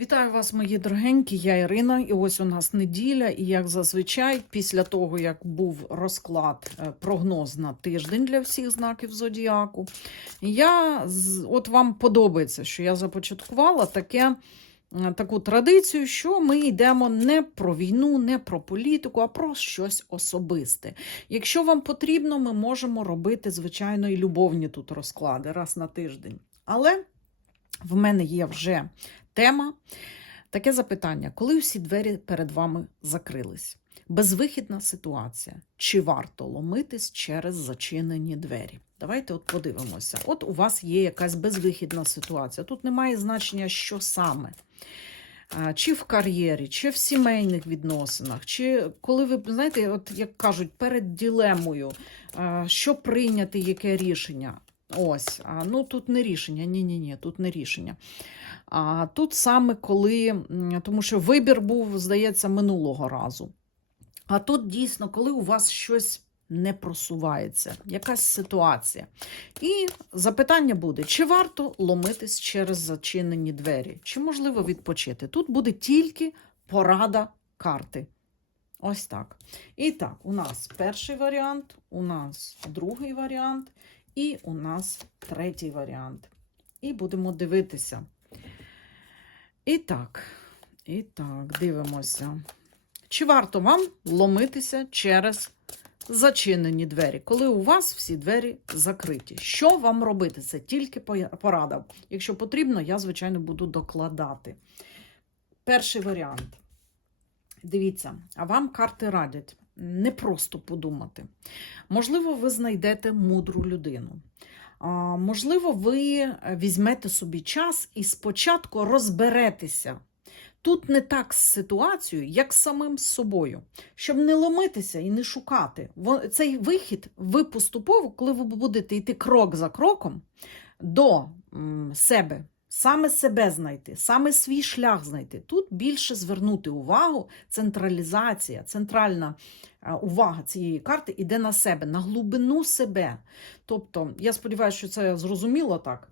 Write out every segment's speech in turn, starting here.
Вітаю вас, мої дорогенькі, я Ірина, і ось у нас неділя. І як зазвичай, після того, як був розклад, е, прогноз на тиждень для всіх знаків зодіаку, я от вам подобається, що я започаткувала таке. е, Таку традицію, що ми йдемо не про війну, не про політику, а про щось особисте. Якщо вам потрібно, ми можемо робити, звичайно, і любовні тут розклади раз на тиждень. Але в мене є вже тема. Таке запитання: коли всі двері перед вами закрились? Безвихідна ситуація. Чи варто ломитись через зачинені двері? Давайте от подивимося. От у вас є якась безвихідна ситуація. Тут немає значення, що саме. Чи в кар'єрі, чи в сімейних відносинах, чи коли ви знаєте, от як кажуть, перед ділемою, що прийняти, яке рішення? Ось, ну тут не рішення, ні-ні, ні, тут не рішення. А тут саме коли, тому що вибір був, здається, минулого разу. А тут дійсно, коли у вас щось не просувається, якась ситуація. І запитання буде: чи варто ломитись через зачинені двері, чи можливо відпочити? Тут буде тільки порада карти. Ось так. І так, у нас перший варіант, у нас другий варіант, і у нас третій варіант. І будемо дивитися. І так, і так, дивимося. Чи варто вам ломитися через зачинені двері, коли у вас всі двері закриті? Що вам робити? Це тільки порада. Якщо потрібно, я, звичайно, буду докладати. Перший варіант. Дивіться, а вам карти радять не просто подумати. Можливо, ви знайдете мудру людину. Можливо, ви візьмете собі час і спочатку розберетеся. Тут не так з ситуацією, як з самим собою, щоб не ломитися і не шукати. Цей вихід ви поступово, коли ви будете йти крок за кроком до себе, саме себе знайти, саме свій шлях знайти. Тут більше звернути увагу, централізація, центральна е, увага цієї карти іде на себе, на глибину себе. Тобто, я сподіваюся, що це зрозуміло так.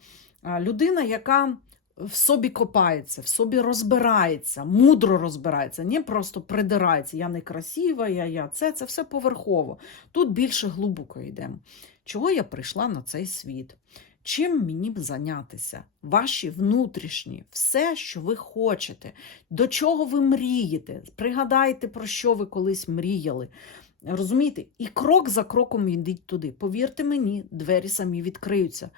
Людина, яка в собі копається, в собі розбирається, мудро розбирається, не просто придирається. Я не красива, я, я це, це все поверхово. Тут більше глибоко йдемо. Чого я прийшла на цей світ? Чим мені б зайнятися? Ваші внутрішні, все, що ви хочете, до чого ви мрієте. Пригадайте, про що ви колись мріяли. Розумієте? І крок за кроком йдіть туди. Повірте мені, двері самі відкриються.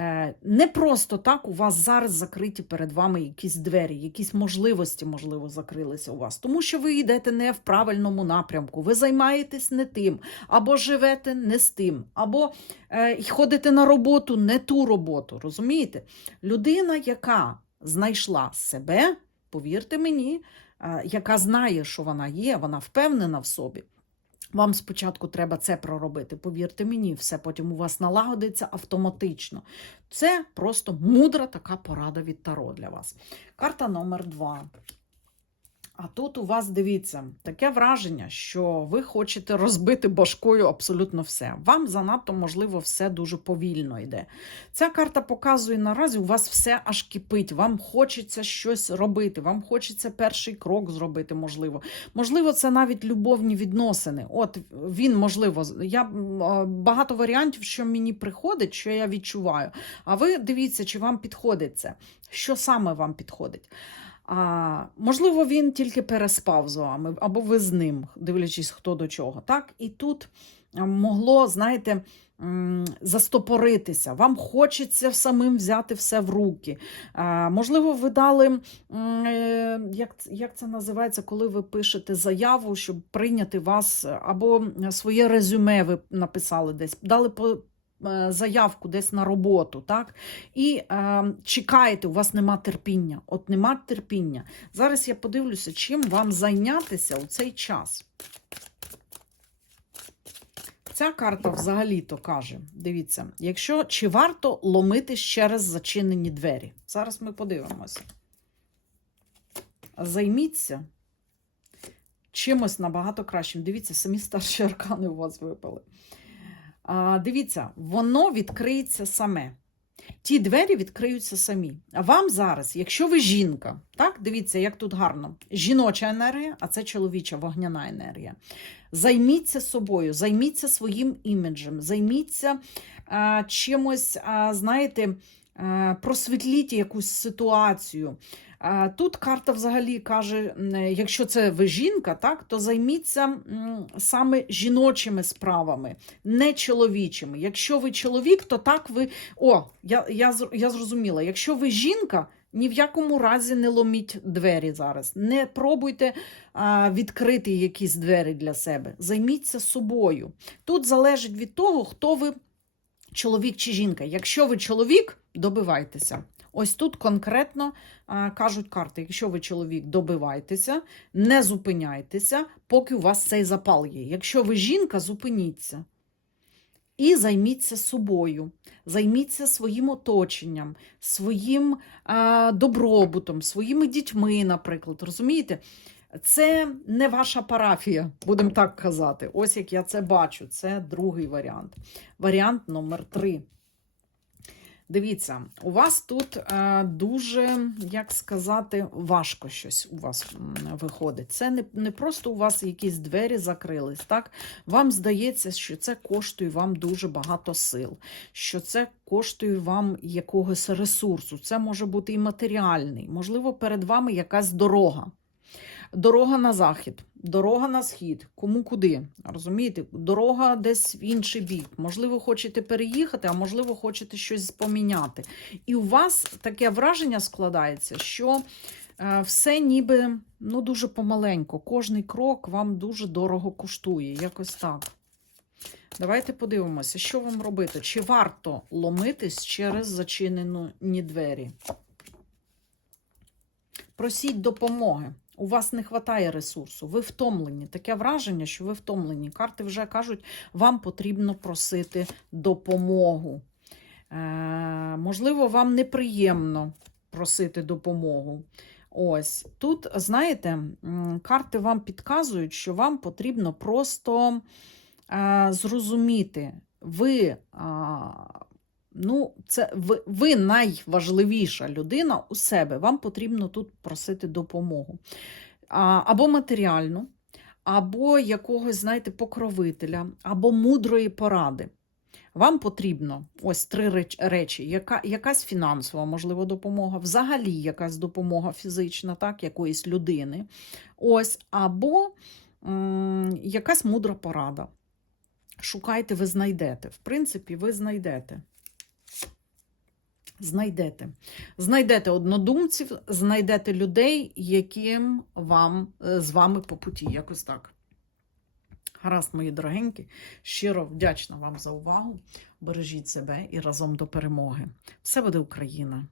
Е, Не просто так у вас зараз закриті перед вами якісь двері, якісь можливості, можливо, закрилися у вас, тому що ви йдете не в правильному напрямку, ви займаєтесь не тим, або живете не з тим, або е, ходите на роботу не ту роботу. Розумієте? Людина, яка знайшла себе, повірте мені, е, яка знає, що вона є, вона впевнена в собі. Вам спочатку треба це проробити. Повірте мені, все потім у вас налагодиться автоматично. Це просто мудра така порада від Таро для вас. Карта номер два. А тут у вас дивіться таке враження, що ви хочете розбити башкою абсолютно все. Вам занадто, можливо, все дуже повільно йде. Ця карта показує наразі, у вас все аж кипить. Вам хочеться щось робити, вам хочеться перший крок зробити, можливо. Можливо, це навіть любовні відносини. От він, можливо, я багато варіантів, що мені приходить, що я відчуваю. А ви дивіться, чи вам підходить це, що саме вам підходить. А, можливо, він тільки переспав з вами, або ви з ним, дивлячись, хто до чого. Так? І тут могло, знаєте, застопоритися. Вам хочеться самим взяти все в руки. А, можливо, ви дали, е, як, як це називається, коли ви пишете заяву, щоб прийняти вас, або своє резюме ви написали десь, дали по. е, Заявку десь на роботу, так? І е, чекаєте, у вас нема терпіння. От нема терпіння. Зараз я подивлюся, чим вам зайнятися у цей час. Ця карта взагалі-то каже: дивіться, якщо чи варто ломитись через зачинені двері. Зараз ми подивимося. Займіться чимось набагато кращим. Дивіться, самі старші аркани у вас випали. А, дивіться, воно відкриється саме. ті двері відкриються самі. А вам зараз, якщо ви жінка, так, дивіться, як тут гарно. Жіноча енергія, а це чоловіча вогняна енергія. Займіться собою, займіться своїм іміджем, займіться а, чимось, а, знаєте, а, просвітліть якусь ситуацію. Тут карта взагалі каже: якщо це ви жінка, так, то займіться саме жіночими справами, не чоловічими. Якщо ви чоловік, то так ви. О, я, я, я зрозуміла. Якщо ви жінка, ні в якому разі не ломіть двері зараз. Не пробуйте а, відкрити якісь двері для себе. Займіться собою. Тут залежить від того, хто ви чоловік чи жінка. Якщо ви чоловік, добивайтеся. Ось тут конкретно а, кажуть карти: якщо ви чоловік, добивайтеся, не зупиняйтеся, поки у вас цей запал є. Якщо ви жінка, зупиніться. І займіться собою, займіться своїм оточенням, своїм а, добробутом, своїми дітьми, наприклад. Розумієте? Це не ваша парафія, будемо так казати. Ось як я це бачу. Це другий варіант. Варіант номер три. Дивіться, у вас тут е, дуже, як сказати, важко щось у вас виходить. Це не, не просто у вас якісь двері закрились. так? Вам здається, що це коштує вам дуже багато сил, що це коштує вам якогось ресурсу. Це може бути і матеріальний. Можливо, перед вами якась дорога. Дорога на захід, дорога на схід, кому куди. Розумієте? Дорога десь в інший бік. Можливо, хочете переїхати, а можливо, хочете щось поміняти. І у вас таке враження складається, що е, все ніби ну, дуже помаленько. Кожний крок вам дуже дорого коштує. Якось так. Давайте подивимося, що вам робити. Чи варто ломитись через зачинені двері? Просіть допомоги. У вас не вистачає ресурсу, ви втомлені. Таке враження, що ви втомлені. Карти вже кажуть, вам потрібно просити допомогу. Е, можливо, вам неприємно просити допомогу. Ось тут, знаєте, карти вам підказують, що вам потрібно просто е, зрозуміти, ви, а, ну, це ви, ви найважливіша людина у себе. Вам потрібно тут просити допомогу. А, або матеріальну, або якогось, знаєте, покровителя, або мудрої поради. Вам потрібно ось три реч- речі: Яка, якась фінансова, можливо, допомога, взагалі якась допомога фізична, так, якоїсь людини. Ось, або м, якась мудра порада. Шукайте, ви знайдете. В принципі, ви знайдете. Знайдете. Знайдете однодумців, знайдете людей, яким вам е, з вами по путі. Якось так. Гаразд, мої дорогенькі, щиро вдячна вам за увагу. Бережіть себе і разом до перемоги. Все буде Україна!